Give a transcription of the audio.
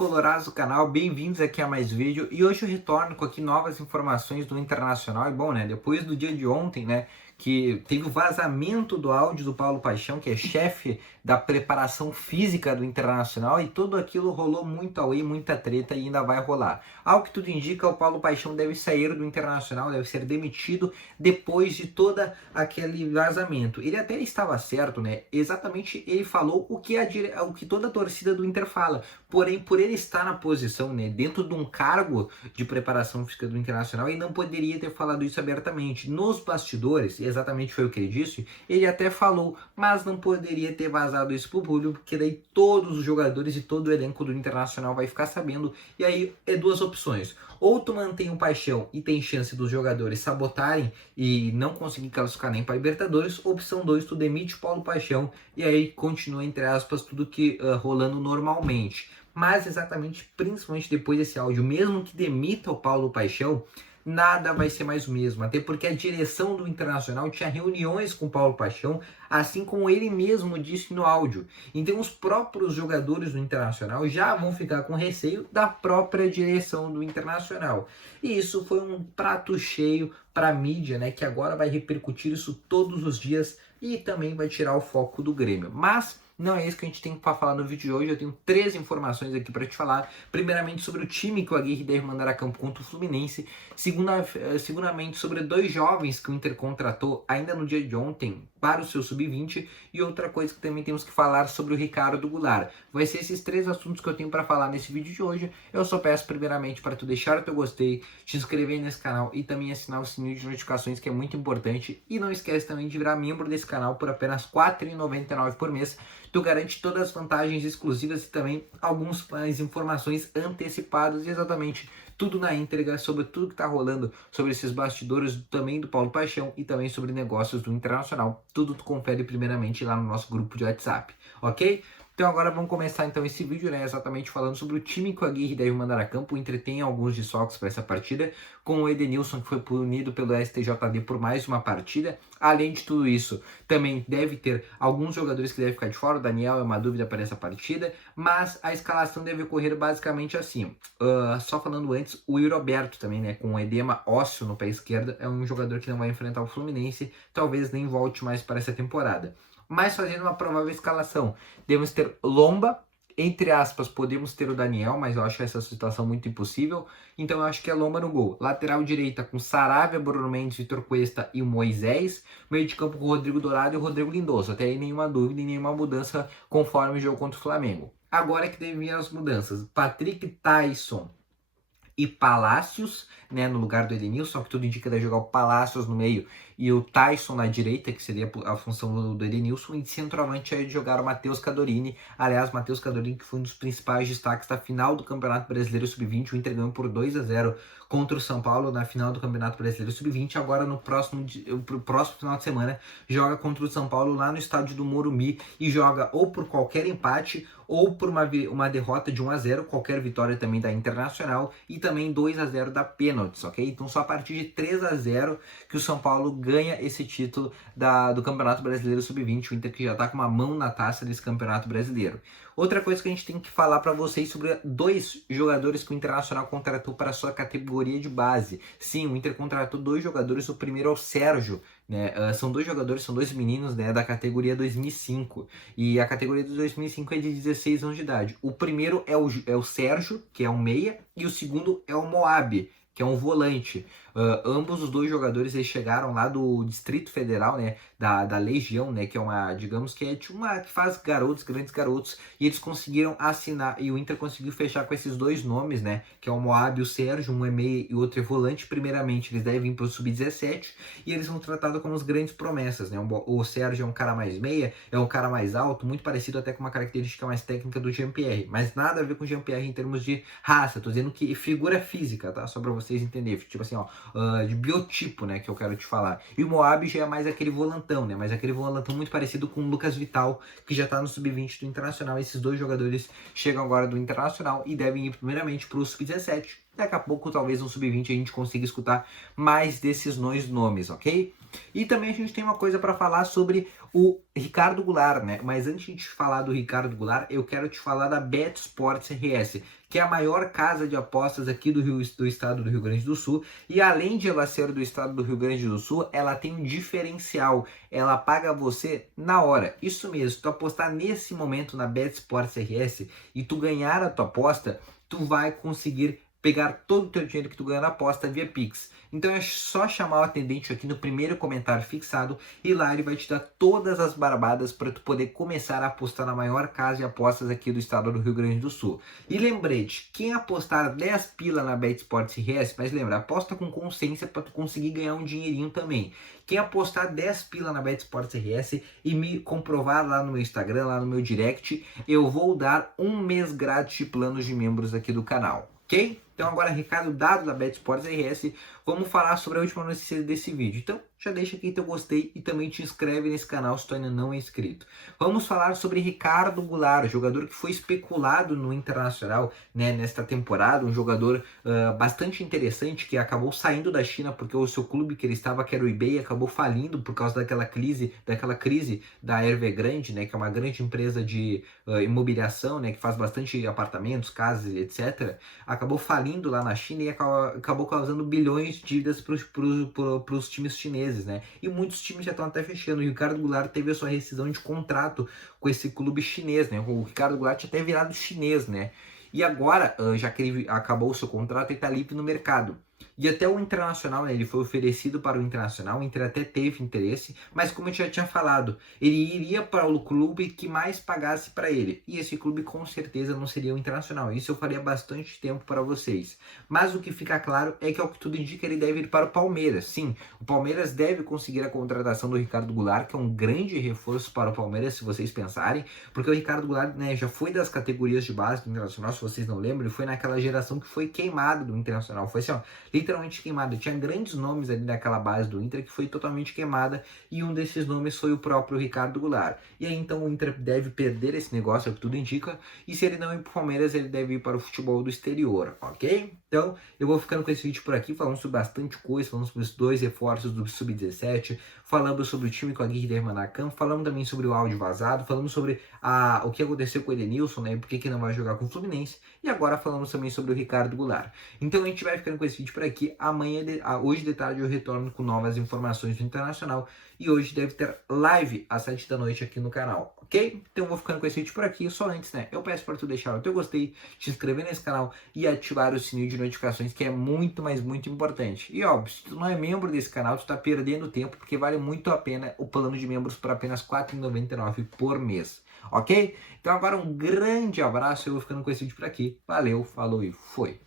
colorados do canal, bem-vindos aqui a mais vídeo. E hoje eu retorno com aqui novas informações do Internacional. E bom, né, depois do dia de ontem, né, que teve o vazamento do áudio do Paulo Paixão, que é chefe da preparação física do Internacional, e tudo aquilo rolou muito away, muita treta e ainda vai rolar. Ao que tudo indica, o Paulo Paixão deve sair do Internacional, deve ser demitido depois de todo aquele vazamento. Ele até estava certo, né? Exatamente, ele falou o que toda a torcida do Inter fala. Porém, por ele estar na posição, né, dentro de um cargo de preparação física do Internacional, ele não poderia ter falado isso abertamente. Nos bastidores, exatamente foi o que ele disse, ele até falou, mas não poderia ter vazado isso pro público, porque daí todos os jogadores e todo o elenco do Internacional vai ficar sabendo. E aí é duas opções: ou tu mantém o Paixão e tem chance dos jogadores sabotarem e não conseguir classificar nem para Libertadores. Opção 2, tu demite o Paulo Paixão e aí continua, entre aspas, tudo que rolando normalmente. Mas exatamente, principalmente depois desse áudio, mesmo que demita o Paulo Paixão, nada vai ser mais o mesmo, até porque a direção do Internacional tinha reuniões com o Paulo Paixão, assim como ele mesmo disse no áudio. Então os próprios jogadores do Internacional já vão ficar com receio da própria direção do Internacional. E isso foi um prato cheio para a mídia, né, que agora vai repercutir isso todos os dias e também vai tirar o foco do Grêmio. Mas não é isso que a gente tem para falar no vídeo de hoje. Eu tenho 3 informações aqui para te falar. Primeiramente, sobre o time que o Aguirre deve mandar a campo contra o Fluminense. Segundamente, sobre 2 jovens que o Inter contratou ainda no dia de ontem para o seu sub-20. E outra coisa que também temos que falar sobre o Ricardo Goulart. Vai ser esses 3 assuntos que eu tenho para falar nesse vídeo de hoje. Eu só peço primeiramente para tu deixar o teu gostei, te inscrever nesse canal e também assinar o sininho de notificações, que é muito importante. E não esquece também de virar membro desse canal por apenas R$ 4,99 por mês. Tu garante todas as vantagens exclusivas e também algumas informações antecipadas, e exatamente tudo na íntegra sobre tudo que tá rolando, sobre esses bastidores também do Paulo Paixão e também sobre negócios do Internacional. Tudo tu confere primeiramente lá no nosso grupo de WhatsApp, ok? Então agora vamos começar então esse vídeo, né, exatamente falando sobre o time que o Aguirre deve mandar a campo. O Inter tem alguns desfalques para essa partida, com o Edenilson, que foi punido pelo STJD por mais uma partida. Além de tudo isso, também deve ter alguns jogadores que devem ficar de fora. O Daniel é uma dúvida para essa partida, mas a escalação deve ocorrer basicamente assim. Só falando antes, o Yuri Alberto também, né, com edema ósseo no pé esquerdo, é um jogador que não vai enfrentar o Fluminense, talvez nem volte mais para essa temporada. Mas fazendo uma provável escalação, devemos ter Lomba, entre aspas, podemos ter o Daniel, mas eu acho essa situação muito impossível, então eu acho que é Lomba no gol. Lateral direita com Saravia, Bruno Mendes, Vitor Cuesta e o Moisés. Meio de campo com o Rodrigo Dourado e o Rodrigo Lindoso. Até aí nenhuma dúvida e nenhuma mudança conforme o jogo contra o Flamengo. Agora que devem vir as mudanças: Patrick, Taison e Palácios, né, no lugar do Edenilson, que tudo indica de jogar o Palácios no meio e o Taison na direita, que seria a função do Edenilson, e de centroavante aí de jogar o Matheus Cadorini. Aliás, Matheus Cadorini, que foi um dos principais destaques da final do Campeonato Brasileiro Sub-20, o Inter ganhou por 2-0 contra o São Paulo na final do Campeonato Brasileiro Sub-20. Agora no próximo final de semana joga contra o São Paulo lá no estádio do Morumbi e joga ou por qualquer empate ou por uma derrota de 1-0, qualquer vitória também da Internacional, e também 2-0 da pênaltis, ok? Então só a partir de 3-0 que o São Paulo ganha esse título do Campeonato Brasileiro Sub-20, o Inter que já tá com uma mão na taça desse Campeonato Brasileiro. Outra coisa que a gente tem que falar para vocês sobre 2 jogadores que o Internacional contratou para a sua categoria de base. Sim, o Inter contratou 2 jogadores, o primeiro é o Sérgio, né? São 2 jogadores, são 2 meninos, né, da categoria 2005. E a categoria de 2005 é de 16 anos de idade. O primeiro é o Sérgio, que é um meia, e o segundo é o Moab, que é um volante. Ambos os 2 jogadores, eles chegaram lá do Distrito Federal, né, da Legião, né, que é uma, digamos que é tipo uma que faz garotos, grandes garotos, e eles conseguiram assinar, e o Inter conseguiu fechar com esses 2 nomes, né, que é o Moab e o Sérgio, um é meia e o outro é volante. Primeiramente, eles devem vir para o Sub-17 e eles são tratados como as grandes promessas, né. O Sérgio é um cara mais meia, é um cara mais alto, muito parecido até com uma característica mais técnica do Jean-Pierre, mas nada a ver com o Jean-Pierre em termos de raça. Tô dizendo que figura física, tá, só para vocês entenderem, tipo assim, ó, de biotipo, né, que eu quero te falar. E o Moab já é mais aquele volantão, né, mas aquele volantão muito parecido com o Lucas Vital, que já tá no Sub-20 do Internacional. Esses 2 jogadores chegam agora do Internacional e devem ir primeiramente pro Sub-17. Daqui a pouco, talvez no Sub-20, a gente consiga escutar mais desses nomes, ok? E também a gente tem uma coisa para falar sobre o Ricardo Goulart, né? Mas antes de te falar do Ricardo Goulart, eu quero te falar da Bet Sports RS, que é a maior casa de apostas aqui do estado do Rio Grande do Sul. E além de ela ser do estado do Rio Grande do Sul, ela tem um diferencial. Ela paga você na hora. Isso mesmo, se tu apostar nesse momento na Bet Sports RS e tu ganhar a tua aposta, tu vai conseguir pegar todo o teu dinheiro que tu ganha na aposta via Pix. Então é só chamar o atendente aqui no primeiro comentário fixado e lá ele vai te dar todas as barbadas para tu poder começar a apostar na maior casa de apostas aqui do estado do Rio Grande do Sul. E lembrete, quem apostar 10 pila na Bet Sports RS, mas lembra, aposta com consciência para tu conseguir ganhar um dinheirinho também. Quem apostar 10 pila na Bet Sports RS e me comprovar lá no meu Instagram, lá no meu direct, eu vou dar um mês grátis de planos de membros aqui do canal. Ok? Então agora, recado dado da Bet Sports RS, vamos falar sobre a última notícia desse vídeo. Então, já deixa aqui teu gostei e também te inscreve nesse canal se tu ainda não é inscrito. Vamos falar sobre Ricardo Goulart, jogador que foi especulado no Internacional, né, nesta temporada, um jogador bastante interessante que acabou saindo da China porque o seu clube que ele estava, que era o eBay, acabou falindo por causa daquela crise da Evergrande, né, que é uma grande empresa de imobiliação, né, que faz bastante apartamentos, casas, etc. Acabou falindo lá na China e acabou causando bilhões de dívidas para os times chineses, né? E muitos times já estão até fechando. O Ricardo Goulart teve a sua rescisão de contrato com esse clube chinês, né? O Ricardo Goulart tinha até virado chinês, né? E agora, já que ele acabou o seu contrato, ele está livre no mercado. E até o Internacional, né, ele foi oferecido para o Internacional, o Inter até teve interesse, mas como eu já tinha falado, ele iria para o clube que mais pagasse para ele. E esse clube com certeza não seria o Internacional. Isso eu faria bastante tempo para vocês. Mas o que fica claro é que, ao que tudo indica, ele deve ir para o Palmeiras. Sim, o Palmeiras deve conseguir a contratação do Ricardo Goulart, que é um grande reforço para o Palmeiras, se vocês pensarem, porque o Ricardo Goulart, né, já foi das categorias de base do Internacional, se vocês não lembram, ele foi naquela geração que foi queimado do Internacional. Foi assim, ó, literalmente queimada. Tinha grandes nomes ali naquela base do Inter que foi totalmente queimada e um desses nomes foi o próprio Ricardo Goulart. E aí então o Inter deve perder esse negócio, é o que tudo indica, e se ele não ir para o Palmeiras, ele deve ir para o futebol do exterior, ok? Então eu vou ficando com esse vídeo por aqui, falando sobre bastante coisa, falando sobre os 2 reforços do Sub-17, falando sobre o time com a Guilherme Manacam, falando também sobre o áudio vazado, falando sobre o que aconteceu com o Edenilson, né, por que não vai jogar com o Fluminense, e agora falamos também sobre o Ricardo Goulart. Então a gente vai ficando com esse vídeo por aqui. Hoje de tarde eu retorno com novas informações do Internacional e hoje deve ter live às 7 da noite aqui no canal, ok? Então eu vou ficando com esse vídeo por aqui. Só antes, né, eu peço para tu deixar o teu gostei, te inscrever nesse canal e ativar o sininho de notificações, que é muito, mas muito importante. E óbvio, se tu não é membro desse canal, tu tá perdendo tempo, porque vale muito a pena o plano de membros por apenas R$ 4,99 por mês, ok? Então agora um grande abraço, eu vou ficando com esse vídeo por aqui. Valeu, falou e foi!